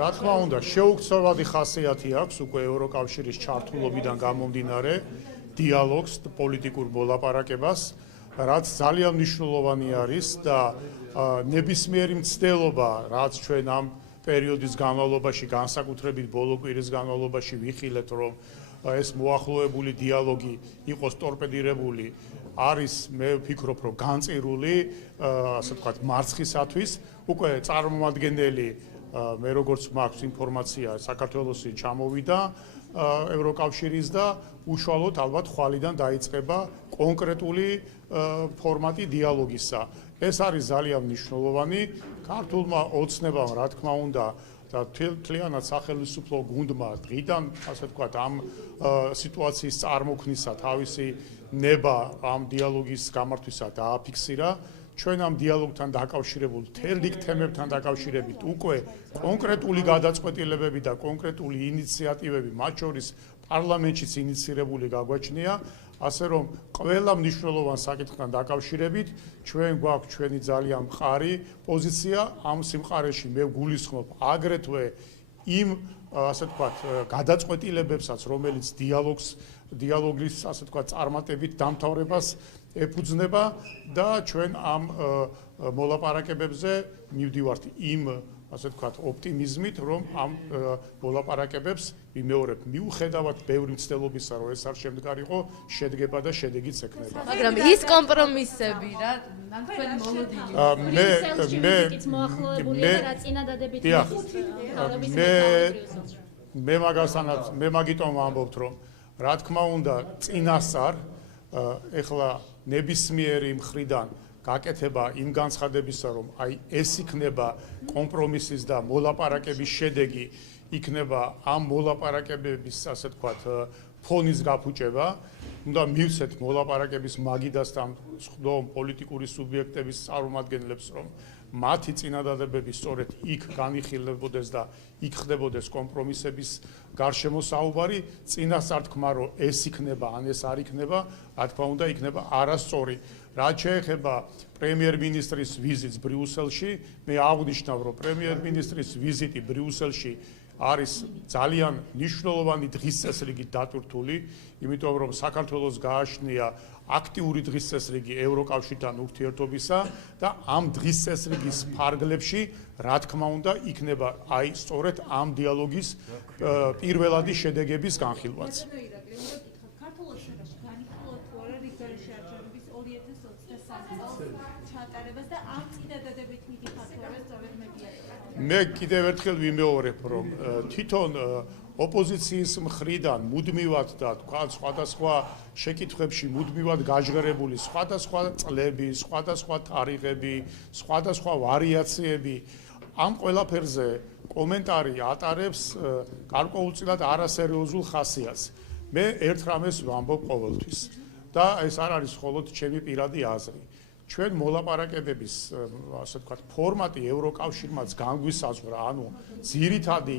რა თქმა უნდა, შეუქცევადი ხასიათი აქვს უკვე ევროკავშირის ჩართულობიდან გამომდინარე დიალოგს, პოლიტიკურ მოლაპარაკებას, რაც ძალიან მნიშვნელოვანი არის და ნებისმიერი მცდელობა, რაც ჩვენ ამ პერიოდის განმავლობაში, განსაკუთრებით ბოლო კვირის განმავლობაში ვიხილეთ, რომ ეს მოახლოებული დიალოგი იყოს ტორპედირებული, არის მე ვფიქრობ, რომ განწირული, ასე ვთქვათ, მარცხისათვის, უკვე წარმომადგენელი მე როგორც მაქვს ინფორმაცია საქართველოსი ჩამოვიდა ევროკავშირის და უშუალოდ ალბათ ხვალიდან დაიწყება კონკრეტული ფორმატი დიალოგისა. ეს არის ძალიან მნიშვნელოვანი ქართულმა ოცნებამ, რა თქმა უნდა, და თლიანად სახელმწიფო გუნდმა დღიდან, ასე ვთქვათ, ამ სიტუაციის წარმოქმნისა თავისი ნება ამ დიალოგის გამართვისა დააფიქსირა. ჩვენ ამ დიალოგთან დაკავშირებულ მთელ რიგ თემებთან დაკავშირებით უკვე კონკრეტული გადაწყვეტილებები და კონკრეტული ინიციატივები, მათ შორის პარლამენტშიც ინიცირებული გაგვაჩნია, ასე რომ ყველა მნიშვნელოვან საკითხთან დაკავშირებით ჩვენ გვაქვს ჩვენი ძალიან მყარი პოზიცია ამ სიმყარეში. მე ვგულისხმობ აგრეთვე იმ ასე ვთქვათ გადაწყვეტილებებსაც, რომელიც დიალოგის ასე ვთქვათ წარმატებით დამთავრებას ეფუძნება და ჩვენ ამ მოლაპარაკებებზე მივდივართ იმ ასე ვთქვათ ოპტიმიზმით, რომ ამ მოლაპარაკებებს ვიმეორებ მიუხედავად ბევრი მცდელობისა, რომ ეს არ შემდგარიყო, შედგება და შედეგიც ექნება. მაგრამ ის კომპრომისები რა თქვენ მოლოდინი მე მაგიტომ ვამბობთ, რომ რა თქმა უნდა წინასწარ ეხლა ნებისმიერი მხრიდან გაკეთება იმ განცხადებისა, რომ აი ეს იქნება კომპრომისის და მოლაპარაკების შედეგი, იქნება ამ მოლაპარაკებების, ასე ვთქვათ, ფონის გაფუჭება, უნდა მივცეთ მოლაპარაკების მაგიდასთან ხდომ პოლიტიკური სუბიექტების წარმომადგენლებს, რომ მათი წინადადებები სწორედ იქ განიხილებოდეს და იქ ხდებოდეს კომპრომისების გარშემო საუბარი, წინასწარ თქვა, რომ ეს იქნება, ან ეს არ იქნება, რა თქმა უნდა, იქნება არასწორი. რაც შეეხება პრემიერ-მინისტრის ვიზიტს ბრიუსელში, მე აღნიშნავ, რომ პრემიერ-მინისტრის ვიზიტი ბრიუსელში არის ძალიან მნიშვნელოვანი დღის წესრიგით დატვირთული, იმიტომ რომ საქართველოს გააჩნია აქტიური დღის წესრიგი ევროკავშირთან ურთიერთობისა და ამ დღის წესრიგის ფარგლებში, რა თქმა უნდა, იქნება აი სწორედ ამ დიალოგის პირველადი შედეგების განხილვაც. მე კიდევ ერთხელ ვიმეორებ, რომ თვითონ ოპოზიციის მხრიდან მუდმივად და თქვა სხვადასხვა შეკითხვებში მუდმივად გაჟღერებული სხვადასხვა წლები, სხვადასხვა თარიღები, სხვადასხვა ვარიაციები ამ ყველაფერზე კომენტარი ატარებს გარკვეულწილად არასერიოზულ ხასიათს. მე ერთ რამეს ვამბობ ყოველთვის და ეს არ არის მხოლოდ ჩემი პირადი აზრი. ჩვენ მოლაპარაკებების, ასე ვთქვათ, ფორმატი ევროკავშირმაც განგვისაზღვრა, ანუ ძირითადი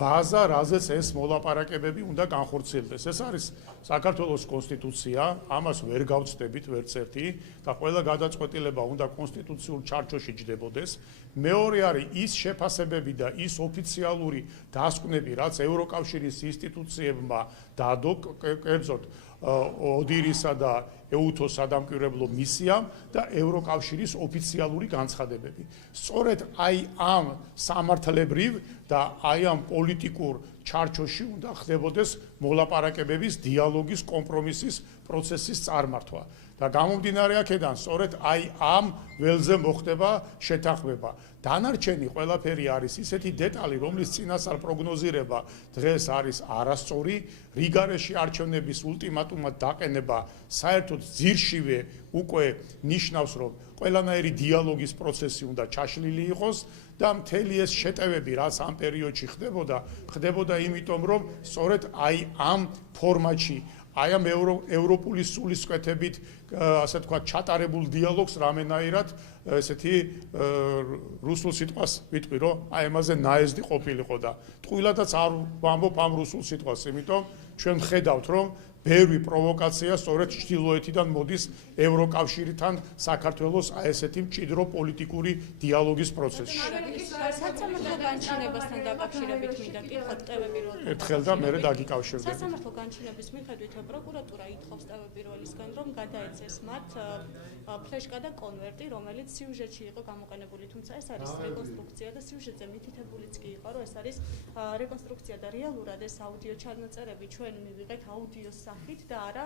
ბაზა, რაზეც ეს მოლაპარაკებები უნდა განხორციელდეს. ეს არის საქართველოს კონსტიტუცია, ამას ვერ გავცდებით ვერც ერთი და ყველა გადაწყვეტილება უნდა კონსტიტუციურ ჩარჩოში ჯდებოდეს. მეორე არის ის შეფასებები და ის ოფიციალური დასკვნები, რაც ევროკავშირის ინსტიტუციებმა დადო, კერძოდ ოდირისა და ეუთოს სადამკვირვებლო მისიამ და ევროკავშირის ოფიციალური განცხადებები. სწორედ აი ამ სამართლებრივ და აი ამ პოლიტიკურ ჩარჩოში უნდა ხდებოდეს მოლაპარაკებების, დიალოგის, კომპრომისის პროცესის წარმართვა. და გამომდინარე აქედან, სწორედ აი ამ ველზე მოხდება შეთანხმება. დანარჩენი ყველაფერი არის ისეთი დეტალი, რომლის წინასწარ პროგნოზირება დღეს არის არასწორი, რიგარეში არჩევნების ულტიმატუმად დაყენება საერთოდ ძირშივე უკვე ნიშნავს, რომ ყველანაირი დიალოგის პროცესი უნდა ჩაშლილი იყოს და მთელი ეს შეტევები, რაც ამ პერიოდში ხდებოდა იმიტომ, რომ სწორედ აი ამ ფორმატში აი ამ ევროპული სულისკვეთებით, ასე ვთქვათ, ჩატარებულ დიალოგს რამენაირად ესეთი რუსულ სიტყვას ვიტყვი, რომ აი ამაზე ნაეზდი ყოფილიყო და ტყუილადაც არ ვამბობ ამ რუსულ სიტყვას, იმიტომ ჩვენ ხედავთ, რომ ბევრი პროვოკაცია სწორედ ჩრდილოეთიდან მოდის ევროკავშირთან საქართველოს ესეთი მჭიდრო პოლიტიკური დიალოგის პროცესში. სასამართლო განჩინებასთან დაკავშირებით მინდა კითხოთ ტევე პირველ ერთხელ და მერე დაგიკავშირდები. სასამართლო განჩინების მიხედვით პროკურატურა ითხოვს ტევე პირველისგან რომ გადაეცეს მათ ფლეშკა და კონვერტი, რომელიც სიუჟეტში იყო გამოყენებული, თუმცა ეს არის რეკონსტრუქცია და სიუჟეტზე მითითებულიც კი იყო, რომ ეს არის რეკონსტრუქცია და რეალურად ეს აუდიო ჩანაწერები ჩვენ მივიღეთ აუდიოს სახით და არა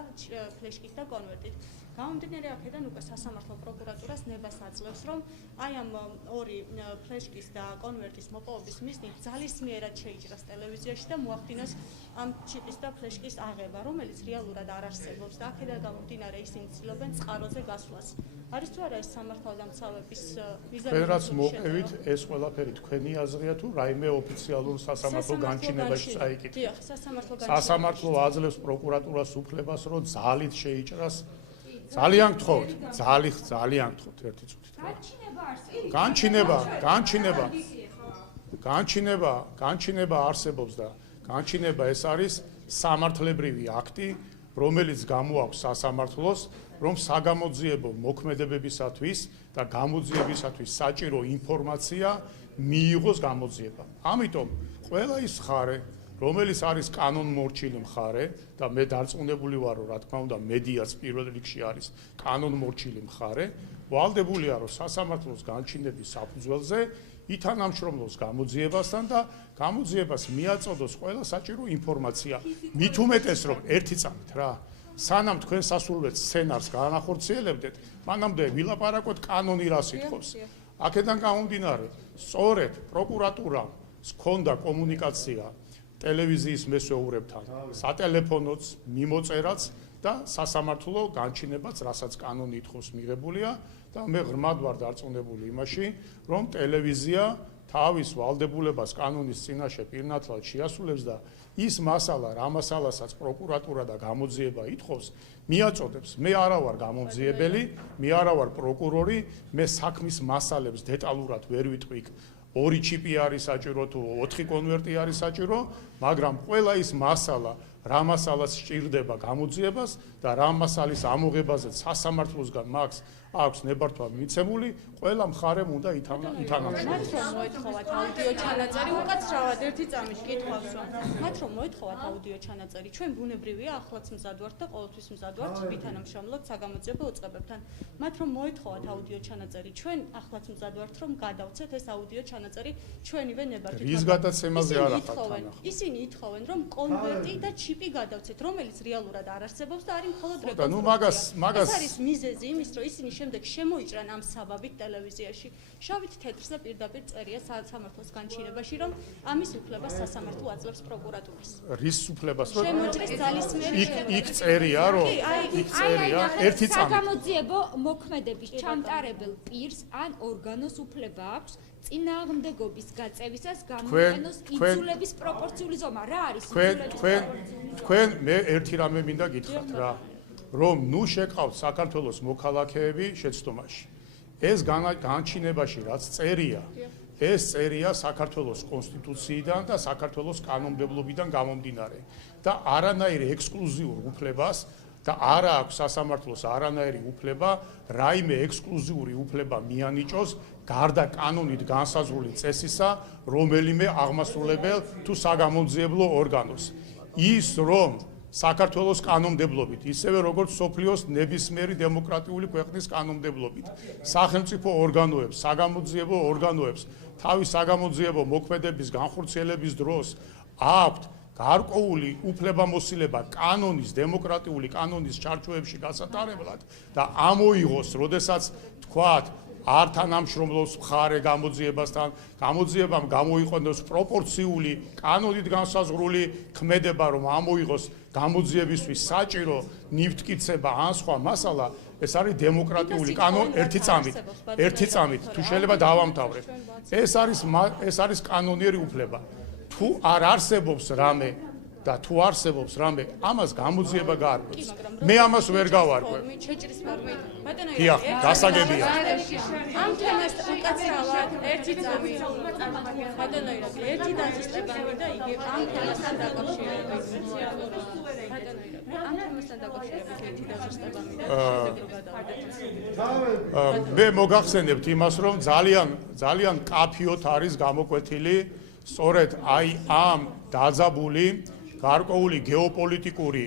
ფლეშკით და კონვერტით. გამომდინარე აქედან უკვე სასამართლო პროკურატურას ნებას აძლევს, რომ აი ამ ორი ფლეშკის და კონვერტის მოპოვების მიზნით ძალისმიერად შეიჭრას ტელევიზიაში და მოახდინოს ამ ჩიპის და ფლეშკის აღება, რომელიც რეალურად არ არსებობს და აქედან გამომდინარე ისინი ცდილობენ წყაროზე გასვლას. არის თუ არა ეს სამართალდამცავების მიზანი? რაც მოვყევით, ეს ყველაფერი თქვენი აზრია თუ რაიმე ოფიციალურ სასამართლო განჩინებაში წაიკითხეთ? დიახ, სასამართლო სასამართლო აძლევს პროკურატურას უფლებას, რომ ძალით შეიჭრას. ძალიან გთხოვთ, ძალიან გთხოვთ ერთი წუთით. განჩინება არსებობს და განჩინება ეს არის სამართლებრივი აქტი, რომელიც გამოაქვს სასამართლოს, რომ საგამოძიებო მოქმედებებისათვის და გამოძიებისათვის საჭირო ინფორმაცია მიიღოს გამოძიება. ამიტომ ყველა ის მხარე, რომელიც არის კანონმორჩილი მხარე და მე დარწმუნებული ვარ, რომ რა თქმა უნდა მედიაც პირველ რიგში არის კანონმორჩილი მხარე, ვალდებულია რომ სასამართლოს განჩინების საფუძველზე ითანამშრომლოს გამოძიებასთან და გამოძიებას მიაწოდოს ყველა საჭირო ინფორმაცია. მით უმეტეს რომ ერთი წამით რა, სანამ თქვენ სასურველ სცენარს განახორციელებდეთ, მანამდე ვილაპარაკოთ კანონი რას ითხოვს. აქედან გამომდინარე, სწორედ პროკურატურამ ჰქონდა კომუნიკაცია ტელევიზიის მესვეურებთან, სატელეფონოც, მიმოწერაც და სასამართლო განჩინებაც, რასაც კანონი ითხოვს, მიღებულია და მე ღრმად ვარ დარწმუნებული იმაში, რომ ტელევიზია თავის ვალდებულებას კანონის წინაშე პირნათლად შეასრულებს და ის მასალა, რა მასალასაც პროკურატურა და გამოძიება ითხოვს, მიაწოდებს. მე არა ვარ გამოძიებელი, მე არა ვარ პროკურორი, მე საქმის მასალებს დეტალურად ვერ ვიტყვი. 2 ჩიპი არის საჭირო თუ 4 კონვერტი არის საჭირო, მაგრამ ყველა ის მასალა, რა მასალას სჭირდება გამოძიებას და რა მასალის ამოღებაზე სასამართლოსგან აქვს ნებართვა მიცემული, ყველა მხარემ უნდა ითანამშრომლოს. მათ რომ მოეთხოვათ აუდიო ჩანაწერი, უკაცრავად ერთი წამით კითხავს, რომ მათ რომ მოეთხოვათ აუდიო ჩანაწერი, ჩვენ ბუნებრივია ახლაც მზად ვართ და ყოველთვის მზად ვართ ვითანამშრომლოთ საგამოძიებო უწყებებთან. მათ რომ მოეთხოვათ აუდიო ჩანაწერი, ჩვენ ახლაც მზად ვართ რომ გადავცეთ ეს აუდიო ჩანაწერი ჩვენივე ნებართვით. რის გადაცემაზე არ ახართ? ისინი ითხოვენ, რომ კონვერტი და ჩიპი გადავცეთ, რომელიც რეალურად არ არსებობს და არის მხოლოდ და ნუ მაგას ეს არის მიზეზი იმის, რომ ისინი შემდეგ შემოიჭრან ამ საბაბით ტელევიზიაში. შავით თეთრზე პირდაპირ წერია სასამართლოს განჩინებაში, რომ ამის უფლებას სასამართლო აძლევს პროკურატურას. რის უფლებას? შემოჭრის ძალისმიერი იქ წერია, რომ იქ წერია ერთი წამით. საგამოძიებო მოქმედების ჩამტარებელ პირს ან ორგანოს უფლება აქვს წინააღმდეგობის გაწევისას გამოიყენოს იძულების პროპორციული ზომა. რა არის თქვენ მე ერთი რამე მინდა გითხრათ რა, რომ ნუ შეყავთ საქართველოს მოქალაქეები შეცდომაში. ეს განჩინებაში რაც წერია, ეს წერია საქართველოს კონსტიტუციიდან და საქართველოს კანონმდებლობიდან გამომდინარე და არანაირ ექსკლუზიურ უფლებას და არა აქვს სასამართლოს არანაირი უფლება რაიმე ექსკლუზიური უფლება მიანიჭოს გარდა კანონით განსაზღვრული წესისა რომელიმე აღმასრულებელ თუ საგამოძიებლო ორგანოს. ის რომ საქართველოს კანონმდებლობით, ისევე როგორც სოფლიოს ნებისმიერი დემოკრატიული ქვეყნის კანონმდებლობით, სახელმწიფო ორგანოებს, საგამოძიებო ორგანოებს თავის საგამოძიებო მოქმედების განხორციელების დროს აქვთ გარკვეული უფლებამოსილება კანონის, დემოკრატიული კანონის ჩარჩოებში გასატარებლად და ამოიღოს, როდესაც თქვათ არ თანამშრომლობს მხარე გამოძიებასთან, გამოძიებამ გამოიყენოს პროპორციული, კანონით განსაზღვრული ქმედება, რომ ამოიღოს გამოძიებისთვის საჭირო ნივთკიცება ან სხვა მასალა, ეს არის დემოკრატიული კანონი. ერთი წამით, თუ შეიძლება დავამთავრებ. ეს არის კანონიერი უფლება. თუ არ არსებობს რამე და თუ არსებობს რამე ამას გამოძიება გაარკვევს მე ამას ვერ გავარკვევ შეჭრის ფორმით ბატონო დიახ გასაგებია ამ თემას უკაცრავად ერთი წამი ბატონო ერთი დაწესებანი და იგი ამ თემასთან დაკავშირებით ბატონო ამ თემასთან დაკავშირებით ერთი დაწესებანი და მე მოგახსენებთ იმას რომ ძალიან კაფიოთ არის გამოკვეთილი სწორედ აი ამ დაძაბული გარკვეული გეოპოლიტიკური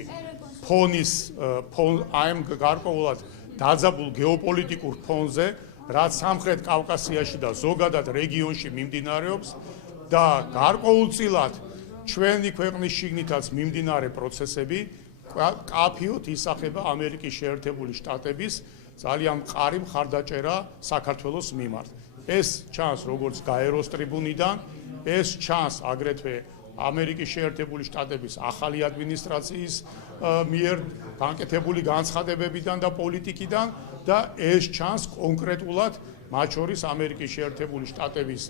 ფონის ამ გარკვეულად დაძაბულ გეოპოლიტიკურ ფონზე რაც სამხრეთ კავკასიაში და ზოგადად რეგიონში მიმდინარეობს და გარკვეულწილად ჩვენი ქვეყნის შიგნითაც მიმდინარე პროცესები კაფიოთ ისახება ამერიკის შეერთებული შტატების ძალიან მყარი მხარდაჭერა საქართველოს მიმართ. ეს ჩანს როგორც გაეროს ტრიბუნიდან, ეს ჩანს აგრეთვე ამერიკის შეერთებული შტატების ახალი ადმინისტრაციის მიერ განკეთებული განცხადებებიდან და პოლიტიკიდან და ეს ჩანს კონკრეტულად მათ შორის ამერიკის შეერთებული შტატების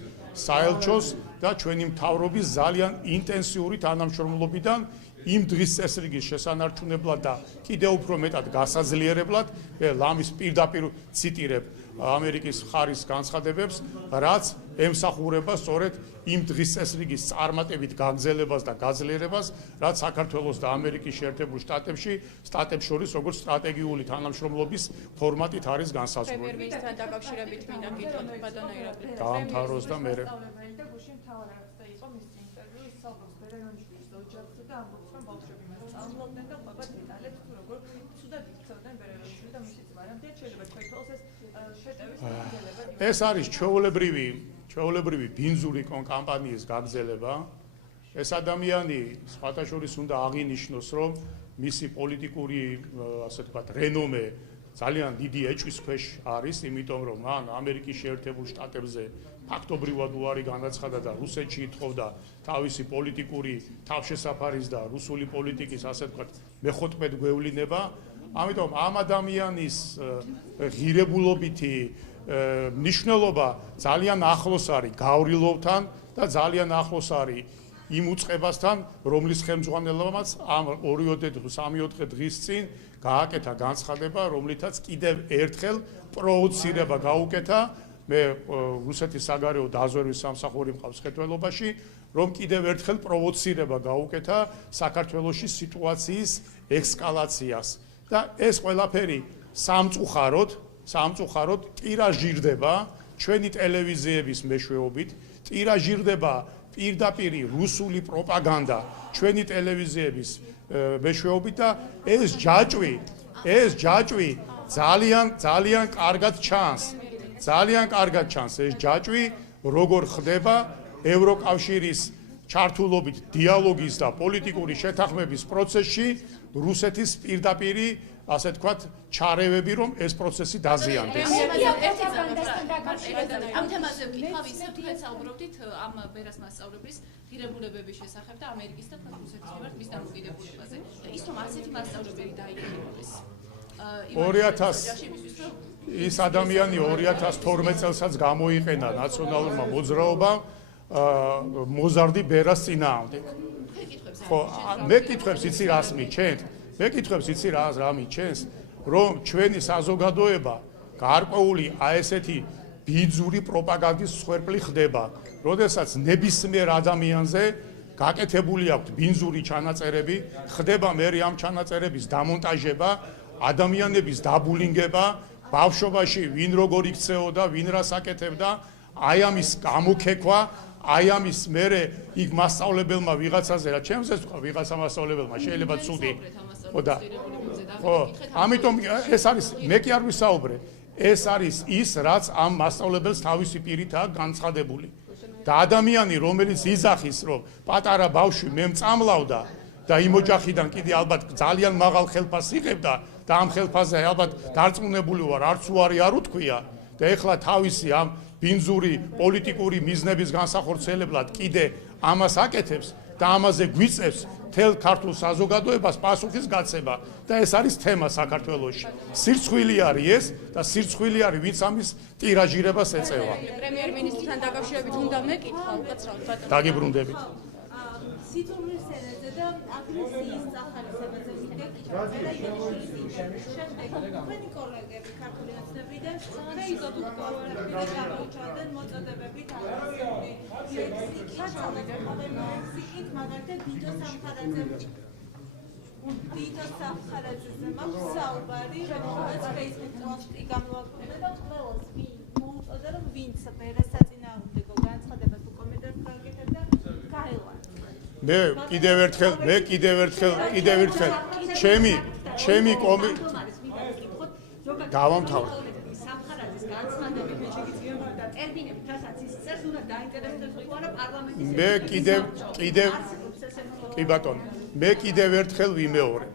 საელჩოს და ჩვენი მთავრობის ძალიან ინტენსიური თანამშრომლობიდან იმ დღის წესრიგის შესანარჩუნებლად და კიდევ უფრო მეტად გასაძლიერებლად მე ლამის პირდაპირ ციტირებ ამერიკის მხარის განცხადებებს, რაც ემსახურება სწორედ იმ დღის წესრიგის წარმატებით გაგრძელებას და გაძლიერებას, რაც საქართველოს და ამერიკის შეერთებულ შტატებს შორის როგორც სტრატეგიული თანამშრომლობის ფორმატით არის განსაზღვრული. პრემიერ-მინისტრთან დაკავშირებით მინდა გითხრათ ბატონო ირაკლი. დაამთავროს და მე ეს არის ჩვეულებრივი ბინძური კამპანიის გაგრძელება. ეს ადამიანი სხვათა შორის უნდა აღინიშნოს, რომ მისი პოლიტიკური, ასე ვთქვათ, რენომე ძალიან დიდი ეჭვის ქვეშ არის, იმიტომ რომ მან ამერიკის შეერთებულ შტატებზე ფაქტობრივად უარი განაცხადა და რუსეთში ითხოვდა თავისი პოლიტიკური თავშესაფარის და რუსული პოლიტიკის, ასე ვთქვათ, მეხუთმეტ გვევლინება. ამიტომ ამ ადამიანის ღირებულობითი ნიშნულობა ძალიან ახლოს არის გავრილოვთან და ძალიან ახლოს არის იმ უწყებასთან, რომლის ხელმძღვანელობაც ამ 2-3 დღის წინ გააკეთა განცხადება, რომლითაც კიდევ ერთხელ პროვოცირება გაუკეთა მე რუსეთის საგარეო დაზვერვის სამსახური მყავს ხელმძღვანელობაში, რომ კიდევ ერთხელ პროვოცირება გაუკეთა საქართველოში სიტუაციის ექსკალაციას და ეს ყველაფერი სამწუხაროდ ტირაჟირდება ჩვენი ტელევიზიების მეშვეობით, ტირაჟირდება პირდაპირ რუსული პროპაგანდა ჩვენი ტელევიზიების მეშვეობით და ეს ჯაჭვი ძალიან კარგად ჩანს. ძალიან კარგად ჩანს ეს ჯაჭვი, როგორ ხდება ევროკავშირის ჩართულობით დიალოგის და პოლიტიკური შეთანხმების პროცესში რუსეთის პირდაპირ ასე ვთქვათ, ჩარევები, რომ ეს პროცესი დაზიანდეს. ამ თემაზე ვკითხავ ისე თქვენ საუბრობდით ამ ბერას მასწავლებლის ღირებულებების შესახებ და ამერიკის და რუსეთის მიმართ მის დამოკიდებულებაზე. ის რომ ასეთი მასწავლებელი დაიგეგმეს 2000 ის ადამიანი 2012 წელსაც გამოიყენა ნაციონალურმა მოძრაობამ მოზარდი ბერას წინააღმდეგ. ხო, მე კითხებს იცი რას მიჩენთ? მე კითხებს იცი რა მიჩენს, რომ ჩვენი საზოგადოება გარკვეული ესეთი ბინძური პროპაგანდის მსხვერპლი ხდება, როდესაც ნებისმიერ ადამიანზე გაკეთებული აქვს ბინძური ჩანაწერები, ხდება მე ამ ჩანაწერების დამონტაჟება, ადამიანების დაბულინგება, ბავშვობაში ვინ როგორ იქცეოდა, ვინ რას აკეთებდა, აი ამის გამოქეკვა, აი ამის მერე იქ მასწავლებელმა ვიღაცაზე რა ჩემს ეს თქვა ვიღაცა მასწავლებელმა შეიძლება ცუდი ხოდა ხო ამიტომ ეს არის მე კი არ ვისაუბრე ეს არის ის რაც ამ მასწავლებელს თავისი პირითაა განცხადებული და ადამიანი რომელიც იზახის რომ პატარა ბავშვი მე მწამლავდა და იმ ოჯახიდან კიდე ალბათ ძალიან მაღალ ხელფასს იღებდა და ამ ხელფასზე ალბათ დარწმუნებული ვარ არც უარი არ უთქვია და ეხლა თავისი ამ ბინძური პოლიტიკური მიზნების განსახორციელებლად კიდე ამას აკეთებს და ამაზე გვიწევს თელ ქართულ საზოგადოებას პასუხის გაცემა და ეს არის თემა საქართველოში. სირცხვილი არის ეს და სირცხვილი არის ვინც ამის ტირაჟირებას ეწევა. პრემიერ-მინისტრთან დაკავშირებით უნდა მეკითხა უკაცრავად ბატონო. დაგიბრუნდებით. სიძულვილის ენაზე და აგრესიის წახალისებაზე ვიდეო წერა იონიშვილის ინტერვიუში. შემდეგ თქვენი კოლეგები ქართული ოცნებიდან Facebook პროფილზე გამოჩნდნენ მოწოდებებით აგრესიული ლექსიკით, ლექსიკით მაგალითად ვიდეო სამხარაძეზე მაქვს საუბარი, რომელსაც Facebook პოსტი გამოაქვეყნა და ყველას მოუწოდა რომ ვინც ბერეს საწინააღმდეგო განცხადებას უკომენტებს გააკეთებდა გაელვან. მე კიდევ ერთხელ ჩემი დავამთავრე. სამხარაძის განცხადები მე შეგიძლია და ტერმინები, რასაც ის წერს, უნდა დაინტერესდეს იყო რა პარლამენტის მე კიდევ ერთხელ ვიმეორებ,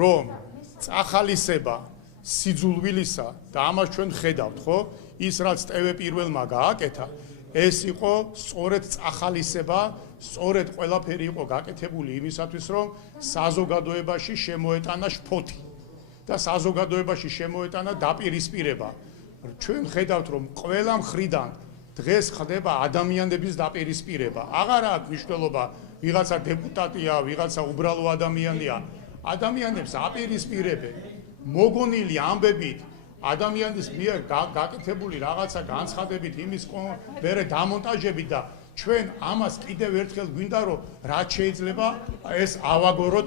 რომ წახალისება სიძულვილისა და ამას ჩვენ ხედავთ, ხო? ის რაც TV პირველმა გააკეთა, ეს იყო სწორედ წახალისება, სწორედ ყველაფერი იყო გაკეთებული იმისათვის, რომ საზოგადოებაში შემოეტანა შფოთი და საზოგადოებაში შემოეტანა დაპირისპირება. ჩვენ ხედავთ, რომ ყველა მხრიდან დღეს ხდება ადამიანების დაპირისპირება. აღარ აქვს მნიშვნელობა ვიღაცა დეპუტატია, ვიღაცა უბრალო ადამიანია. ადამიანებს აპირისპირებენ მოგონილი ამბებით, ადამიანის მიერ გაკეთებული რაღაცა განცხადებით, იმის მერე დამონტაჟებით და ჩვენ ამას კიდევ ერთხელ გვინდა რომ რაც შეიძლება ეს ავაგოროთ.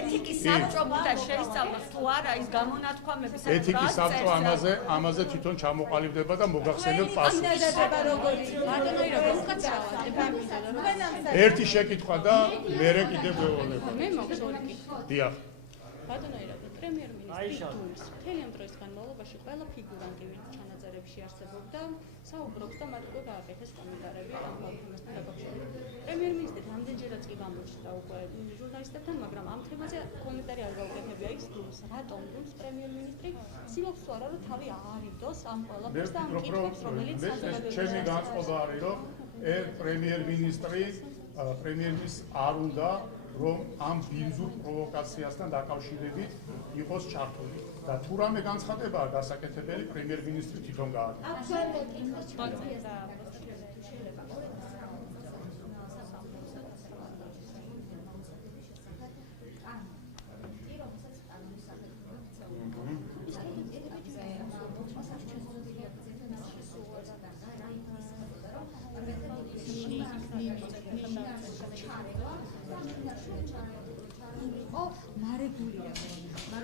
ეთიკის საბჭოთა შეისწავლოს თუ არა ის გამონათქვამების ეთიკის საბჭო ამაზე თვითონ ჩამოყალიბდება და მოგახსენებ პასუხს. ერთი შეკითხვა და მერე კიდევ ვეუბნებ. მე მაქვს ორი კითხვა. დიახ. ბატონო ირაკლი, პრემიერ-მინისტრის დუმის მთელი ამ დროის განმავლობაში ყველა ფიგურანტი, ვინც ჩანაწერებში არსებობდა, საუბრობს და მათ უკვე გააკეთეს კომენტარები ამ თემასთან დაკავშირებით. პრემიერ-მინისტრი რამდენჯერაც კი გამოჩნდა უკვე ჟურნალისტებთან, მაგრამ ამ თემაზე კომენტარი არ გაუკეთებია ის დუმს. რატომ დუმს პრემიერ-მინისტრი ცდილობს თუ არა რომ თავი აარიდოს ამ ყველაფერს და ამ კითხვებს, რომელიც ჩემი განწყობა არის, რომ პრემიერ-მინისტრი არ უნდა რომ ამ ბინძურ პროვოკაციასთან დაკავშირებით იყოს ჩართული და თუ რამე განცხადებაა გასაკეთებელი პრემიერ-მინისტრი თვითონ გააკეთა.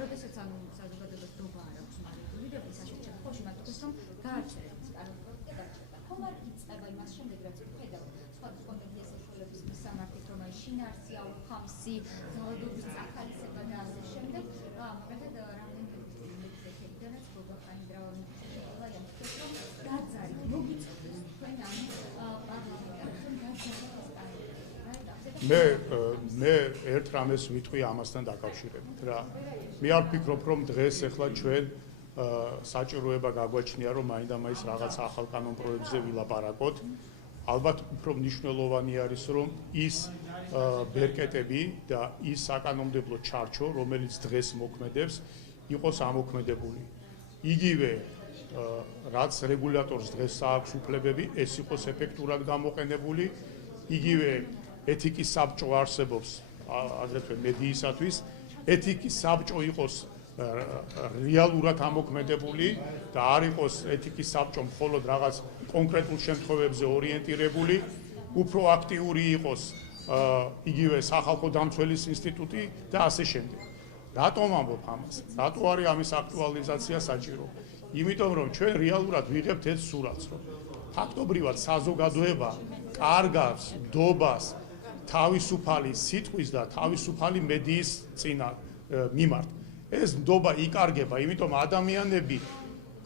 როდესაც ანუ საზოგადოებას დობა არ აქვს მარეგული და ის ასეთ შემთხვევაში მათ თქოს რომ გააჩერებთ სპარგლობთ და გაჩერდა. ხომ არ იწება იმას შემდეგ რაც ვხედავ სხვადასხვა მედია საშუალების მისამართით რომ აი შინაარსი აუხამსი ძალადობის წახალისება და ასე შემდეგ მაგალითად რამდენიმე მედიაებიდანაც გოგოხანი დრავანი შეყველა ამბობს რომ დაძარი მოგიწევს თქვენ ამ პარლამენტთან დაძარი მე ერთ რამეს ვიტყვი ამასთან დაკავშირებით რა. მე არ ვფიქრობ რომ დღეს ახლა ჩვენ საჭიროება გაგვაჩნია რომ მაინდა-მაინც რაღაც ახალ კანონპროექტზე ვილაპარაკოთ. ალბათ უფრო მნიშვნელოვანი არის რომ ის ბერკეტები და ის საკანონმდებლო ჩარჩო რომელიც დღეს მოქმედებს იყოს ამოქმედებული. იგივე რაც რეგულატორს დღეს აქვს უფლებები ეს იყოს ეფექტურად გამოყენებული. იგივე ეთიკის საბჭო არსებობს აგრეთვე მედიისათვის. ეთიკის საბჭო იყოს რეალურად ამოქმედებული და არ იყოს ეთიკის საბჭო მხოლოდ რაღაც კონკრეტულ შემთხვევებზე ორიენტირებული, უფრო აქტიური იყოს იგივე სახალხო დამცველის ინსტიტუტი და ასე შემდეგ. რატომ ამბობ ამას? რატო არის ამის აქტუალიზაცია საჭირო? იმიტომ რომ ჩვენ რეალურად ვიღებთ ეს სურათს, რომ ფაქტობრივად საზოგადოება კარგავს დობას თავისუფალი სიტყვის და თავისუფალი მედიის მიმართ. ეს ნდობა იკარგება, იმიტომ ადამიანები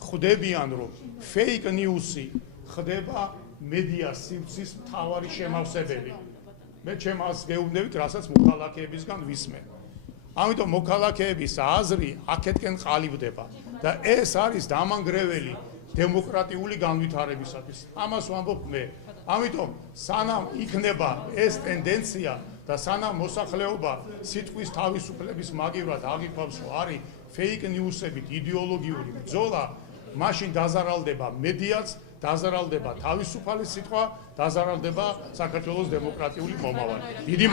ხვდებიან, რომ fake news-ი ხდება მედიას სივრცის მთავარი შემავსებელი. მე ჩემს გეუბნებით, რასაც მოქალაქეებისგან ვისმენ. ამიტომ მოქალაქეების აზრი აქეთკენ ყალიბდება და ეს არის დამანგრეველი დემოკრატიული განვითარებისათვის. ამას ვამბობ მე. ამიტომ სანამ იქნება ეს ტენდენცია და სანამ მოსახლეობა სიტყვის თავისუფლების მაგივრად აღიქვამს, რომ არის fake news-ებით იდეოლოგიური ბრძოლა, მაშინ დაზარალდება მედიაც, დაზარალდება თავისუფალი სიტყვა, დაზარალდება საქართველოს დემოკრატიული მომავალი. დიდი